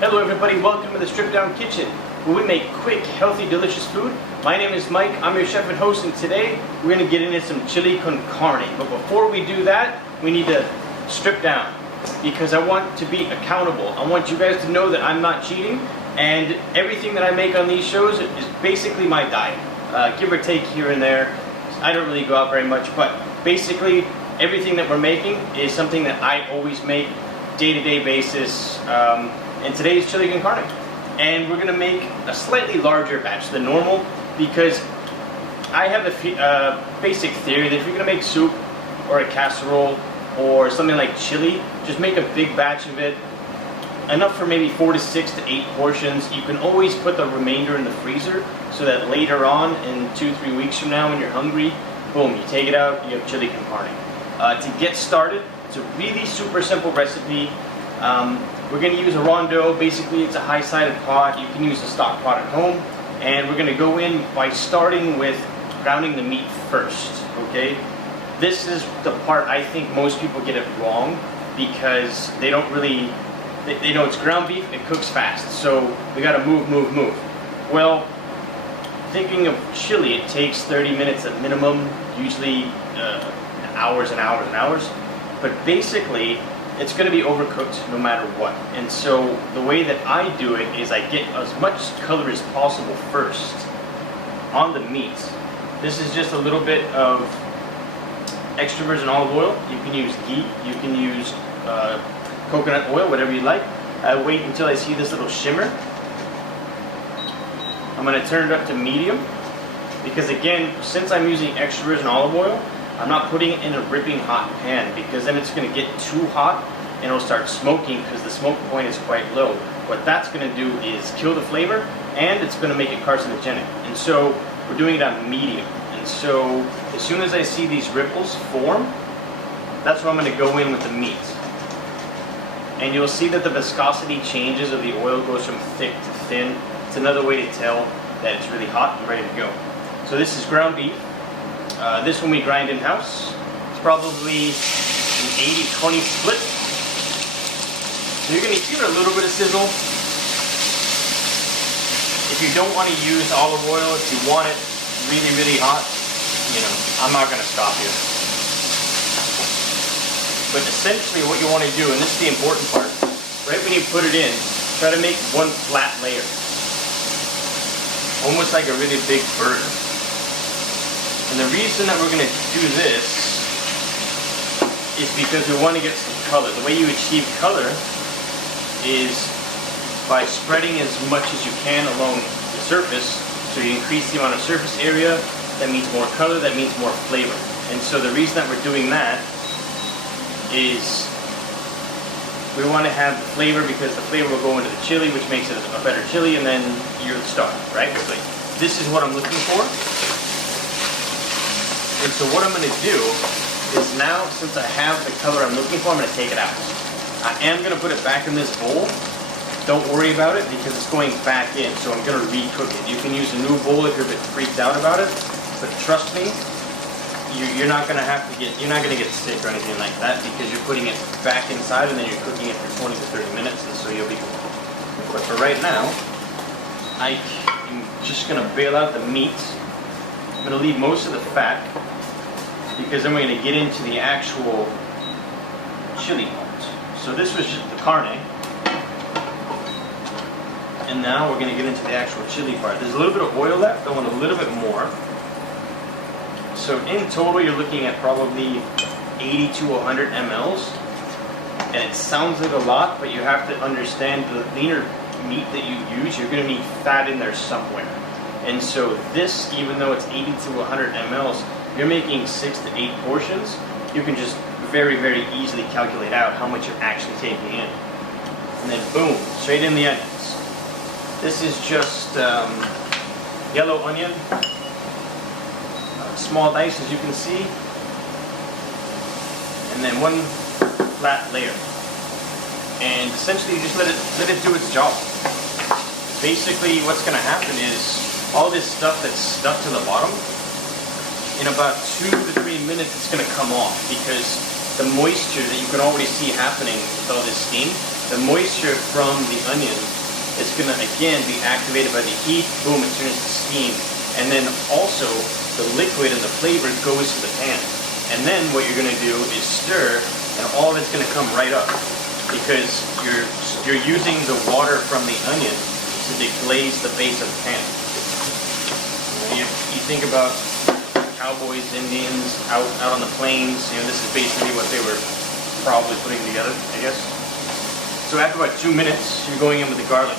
Hello everybody, welcome to the Stripped Down Kitchen, where we make quick, healthy, delicious food. My name is Mike, I'm your chef and host, and today we're going to get into some chili con carne. But before we do that, we need to strip down, because I want to be accountable. I want you guys to know that I'm not cheating, and everything that I make on these shows is basically my diet. Give or take here and there. I don't really go out very much, but basically everything that we're making is something that I always make day-to-day basis. And today's chili con carne, and we're going to make a slightly larger batch than normal, because I have a basic theory that if you're going to make soup or a casserole or something like chili, just make a big batch of it, enough for maybe 4 to 6 to 8 portions. You can always put the remainder in the freezer so that later on, in 2-3 weeks from now when you're hungry, boom, you take it out, you have chili con carne. To get started, it's a really super simple recipe. We're going to use a rondo. Basically, it's a high-sided pot. You can use a stock pot at home. And we're going to go in by starting with grounding the meat first, okay? This is the part I think most people get it wrong, because they don't really, they know it's ground beef, it cooks fast. So we got to move. Well, thinking of chili, it takes 30 minutes at minimum, usually hours and hours and hours. But basically, it's going to be overcooked no matter what. And so the way that I do it is I get as much color as possible first on the meat. This is just a little bit of extra virgin olive oil. You can use ghee, you can use coconut oil, whatever you like. I wait until I see this little shimmer. I'm going to turn it up to medium, because again, since I'm using extra virgin olive oil, I'm not putting it in a ripping hot pan, because then it's going to get too hot and it'll start smoking, because the smoke point is quite low. What that's going to do is kill the flavor, and it's going to make it carcinogenic. And so we're doing it on medium. And so as soon as I see these ripples form, that's when I'm going to go in with the meat. And you'll see that the viscosity changes, of the oil goes from thick to thin. It's another way to tell that it's really hot and ready to go. So this is ground beef. This one we grind in-house. It's probably an 80-20 split. So you're going to hear a little bit of sizzle. If you don't want to use olive oil, if you want it really, really hot, you know, I'm not going to stop you. But essentially what you want to do, and this is the important part, right when you put it in, try to make one flat layer. Almost like a really big burger. And the reason that we're going to do this is because we want to get some color. The way you achieve color is by spreading as much as you can along the surface. So you increase the amount of surface area, that means more color, that means more flavor. And so the reason that we're doing that is we want to have the flavor, because the flavor will go into the chili, which makes it a better chili, and then you're the star, right? So this is what I'm looking for. And so what I'm going to do is now, since I have the color I'm looking for, I'm going to take it out. I am going to put it back in this bowl. Don't worry about it, because it's going back in, so I'm going to recook it. You can use a new bowl if you're a bit freaked out about it, but trust me, you're not going to get sick or anything like that, because you're putting it back inside and then you're cooking it for 20 to 30 minutes, and so you'll be good. But for right now, I am just going to bail out the meat. I'm going to leave most of the fat, because then we're going to get into the actual chili part. So this was just the carne, and now we're going to get into the actual chili part. There's a little bit of oil left. I want a little bit more. So in total, you're looking at probably 80 to 100 mLs, and it sounds like a lot, but you have to understand the leaner meat that you use, you're going to need fat in there somewhere. And so this, even though it's 80 to 100 mLs, you're making 6 to 8 portions, you can just very, very easily calculate out how much you're actually taking in. And then boom, straight in the onions. This is just yellow onion, small dice as you can see, and then one flat layer. And essentially you just let it do its job. Basically what's going to happen is all this stuff that's stuck to the bottom, in about 2 to 3 minutes it's going to come off, because the moisture that you can already see happening with all this steam the moisture from the onion is gonna again be activated by the heat. Boom, it turns to steam. And then also the liquid and the flavor goes to the pan. And then what you're gonna do is stir, and all of it's gonna come right up because you're using the water from the onion to deglaze the base of the pan. You think about cowboys, Indians out on the plains. This is basically what they were probably putting together, I guess. So after about 2 minutes, you're going in with the garlic.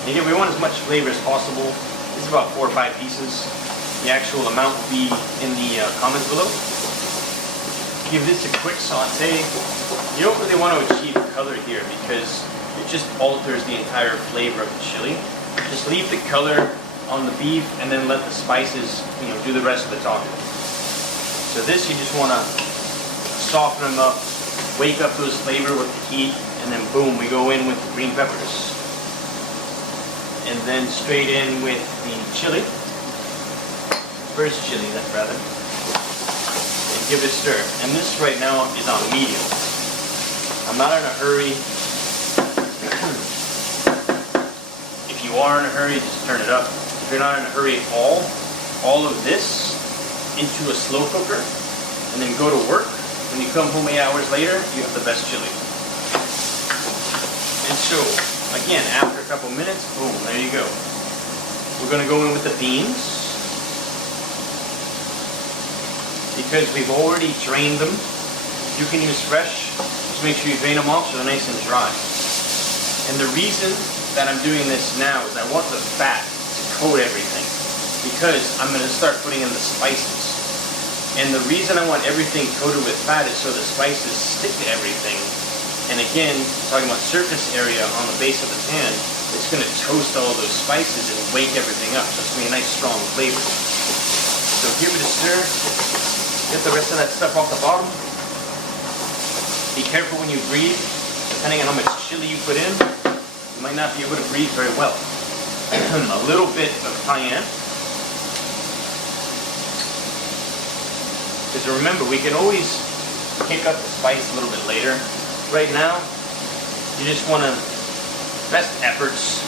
And again, we want as much flavor as possible. This is about 4 or 5 pieces. The actual amount will be in the comments below. Give this a quick saute. You don't really want to achieve color here because it just alters the entire flavor of the chili. Just leave the color on the beef and then let the spices, do the rest of the talking. So this, you just want to soften them up, wake up those flavor with the heat, and then boom, we go in with the green peppers. And then straight in with the chili. First chili, that's rather. And give it a stir. And this right now is on medium. I'm not in a hurry. If you are in a hurry, just turn it up. If you're not in a hurry at all of this into a slow cooker, and then go to work. When you come home 8 hours later, you have the best chili. And so, again, after a couple minutes, boom, there you go. We're going to go in with the beans. Because we've already drained them. You can use fresh. Just make sure you drain them off so they're nice and dry. And the reason that I'm doing this now is I want the fat to coat everything. Because I'm going to start putting in the spices. And the reason I want everything coated with fat is so the spices stick to everything. And again, talking about surface area on the base of the pan, it's going to toast all of those spices and wake everything up. So it's going to be a nice strong flavor. So give it a stir. Get the rest of that stuff off the bottom. Be careful when you breathe. Depending on how much chili you put in, you might not be able to breathe very well. A little bit of cayenne. Because remember, we can always kick up the spice a little bit later. Right now, you just want to, best efforts.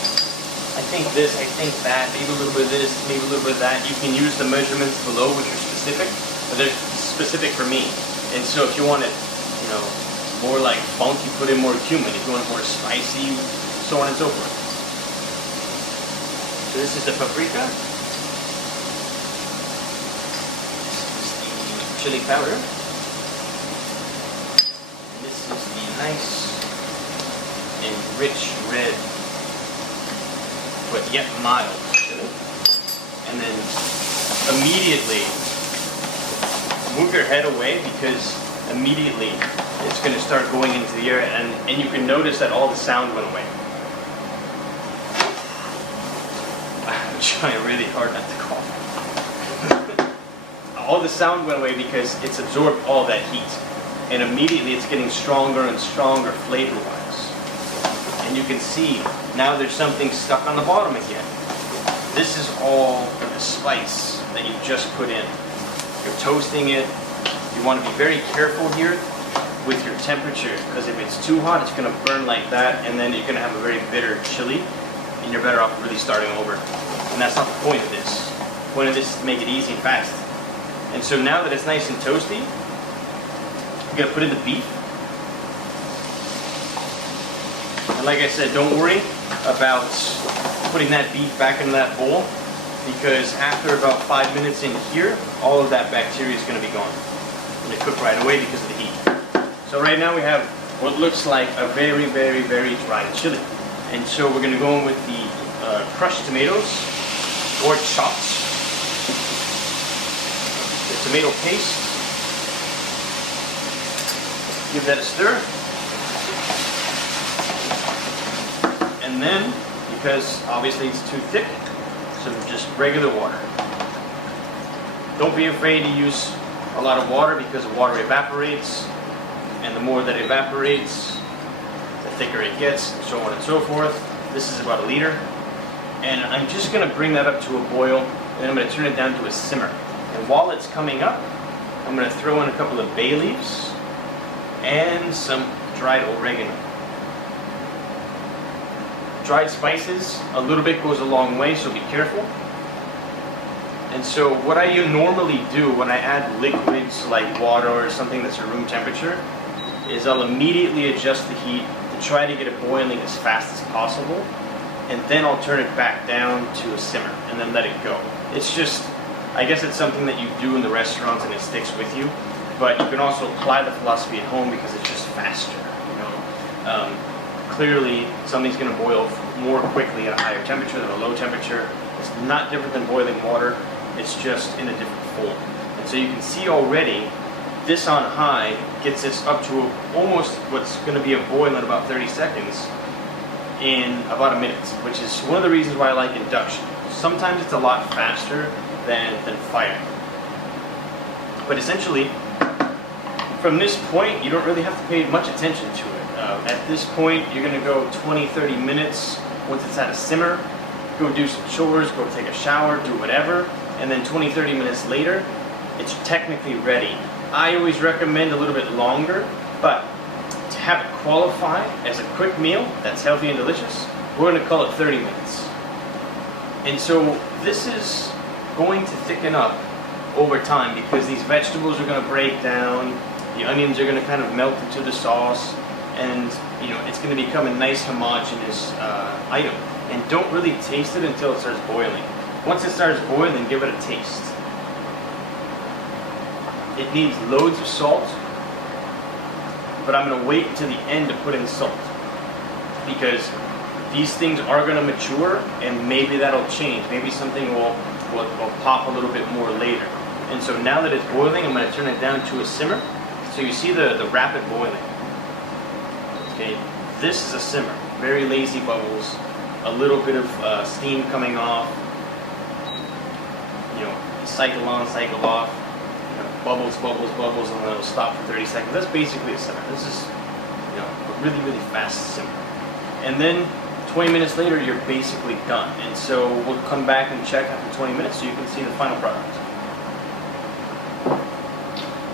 I think this, I think that, maybe a little bit of this, maybe a little bit of that. You can use the measurements below, which are specific, but they're specific for me. And so if you want it, more like funk, you put in more cumin. If you want it more spicy, so on and so forth. So this is the paprika. Chili powder. And this is the nice and rich red, but yet mild chili. And then immediately move your head away because immediately it's going to start going into the air, and you can notice that all the sound went away. I'm trying really hard not to cough. All the sound went away because it's absorbed all that heat. And immediately it's getting stronger and stronger flavor-wise. And you can see now there's something stuck on the bottom again. This is all the spice that you just put in. You're toasting it. You want to be very careful here with your temperature, because if it's too hot, it's going to burn like that, and then you're going to have a very bitter chili, and you're better off really starting over. And that's not the point of this. The point of this is to make it easy and fast. And so now that it's nice and toasty, you're going to put in the beef. And like I said, don't worry about putting that beef back into that bowl, because after about 5 minutes in here, all of that bacteria is going to be gone. And it cook right away because of the heat. So right now we have what looks like a very, very, very dry chili. And so we're going to go in with the crushed tomatoes or chopped. The tomato paste. Give that a stir. And then, because obviously it's too thick, so just regular water. Don't be afraid to use a lot of water because the water evaporates. And the more that evaporates, the thicker it gets, and so on and so forth. This is about 1 liter. And I'm just going to bring that up to a boil, and then I'm going to turn it down to a simmer. And while it's coming up, I'm going to throw in a couple of bay leaves and some dried oregano. dried spices, a little bit goes a long way, so be careful. And so what I normally do when I add liquids like water or something that's at room temperature is I'll immediately adjust the heat to try to get it boiling as fast as possible, and then I'll turn it back down to a simmer and then let it go. It's just, I guess it's something that you do in the restaurants and it sticks with you, but you can also apply the philosophy at home because it's just faster, you know. Clearly something's going to boil more quickly at a higher temperature than a low temperature. It's not different than boiling water, it's just in a different form. And so you can see already this on high gets this up to almost what's going to be a boil in about 30 seconds in about a minute, which is one of the reasons why I like induction. Sometimes it's a lot faster than fire. But essentially, from this point, you don't really have to pay much attention to it. At this point, you're going to go 20-30 minutes. Once it's at a simmer, go do some chores, go take a shower, do whatever, and then 20-30 minutes later, it's technically ready. I always recommend a little bit longer, but to have it qualify as a quick meal that's healthy and delicious, we're going to call it 30 minutes. And so this is going to thicken up over time because these vegetables are going to break down, the onions are going to kind of melt into the sauce, and you know it's going to become a nice homogeneous item. And don't really taste it until it starts boiling. Once it starts boiling, give it a taste. It needs loads of salt, but I'm going to wait until the end to put in salt because these things are going to mature and maybe that'll change. Maybe something will pop a little bit more later. And so now that it's boiling, I'm going to turn it down to a simmer. So you see the rapid boiling. Okay, this is a simmer. Very lazy bubbles, a little bit of steam coming off. You know, cycle on, cycle off. You know, bubbles, bubbles, bubbles, and then it'll stop for 30 seconds. That's basically a simmer. This is, you know, a really, really fast simmer. And then 20 minutes later, you're basically done. And so we'll come back and check after 20 minutes so you can see the final product.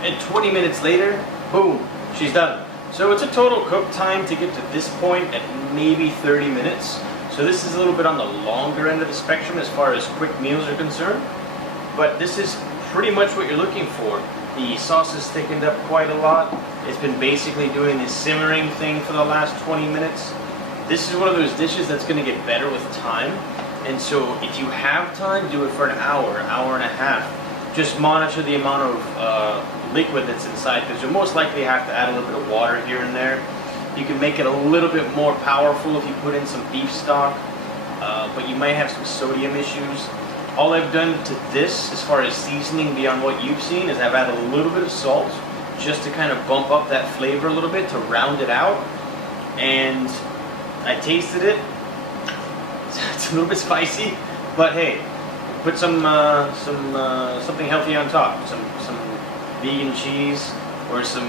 And 20 minutes later, boom, she's done. So it's a total cook time to get to this point at maybe 30 minutes. So this is a little bit on the longer end of the spectrum as far as quick meals are concerned. But this is pretty much what you're looking for. The sauce has thickened up quite a lot. It's been basically doing this simmering thing for the last 20 minutes. This is one of those dishes that's going to get better with time. And so if you have time, do it for an hour and a half. Just monitor the amount of liquid that's inside because you'll most likely have to add a little bit of water here and there. You can make it a little bit more powerful if you put in some beef stock, but you might have some sodium issues. All I've done to this, as far as seasoning beyond what you've seen, is I've added a little bit of salt just to kind of bump up that flavor a little bit to round it out. And I tasted it. It's a little bit spicy, but hey, put something healthy on top, some vegan cheese or some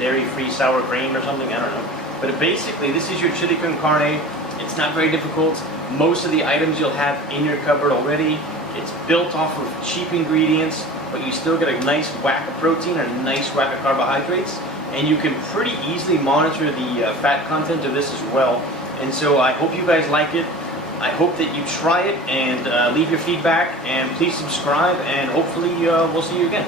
dairy-free sour cream or something. I don't know. But basically, this is your chili con carne. It's not very difficult. Most of the items you'll have in your cupboard already. It's built off of cheap ingredients, but you still get a nice whack of protein and a nice whack of carbohydrates. And you can pretty easily monitor the fat content of this as well. And so I hope you guys like it. I hope that you try it and leave your feedback. And please subscribe, and hopefully we'll see you again.